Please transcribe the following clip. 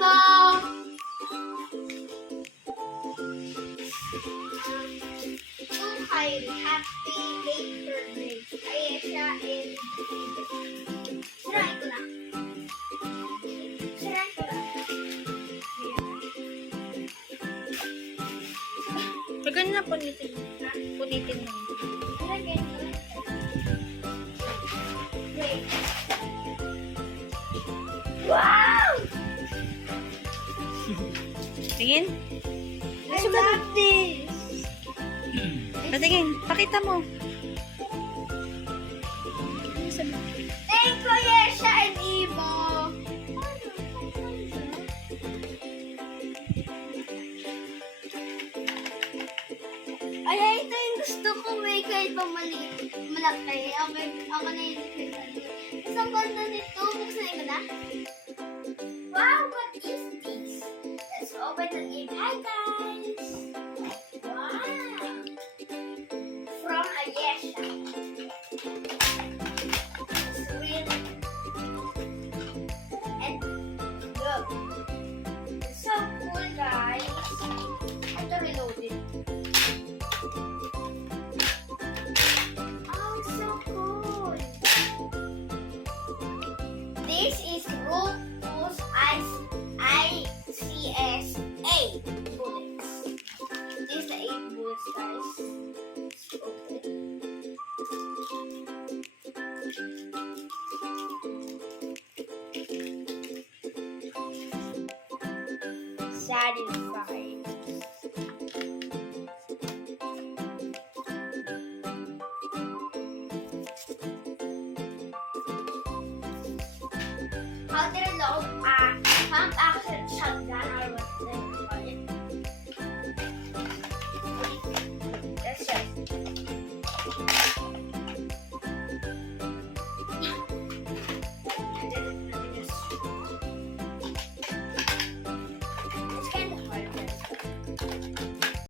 Evo! To Kylie, happy 8th birthday. Ayesha and Evo. Sirain ko na. Sirain ko na. Pagkan na punitin. Punitin mo. Lagyan ko na. Wait. Wow! Tingin. I love this! Patingin. Pakita mo. Thank you, Ayesha and Evo! Ay, ito yung gusto ko eh, kahit pa malaki. Ako na yung nakita. Isang ganda nito. Buksan ko na. Wow, what is this? Let's open the game. Hi, guys! Wow! From Ayesha. It's really... And look. It's so cool, guys. I have to reload it. Oh, it's so cool. This is Rukkus ICS-8 bullets. These are 8 bullets, guys. Okay. Satisfied. How did I love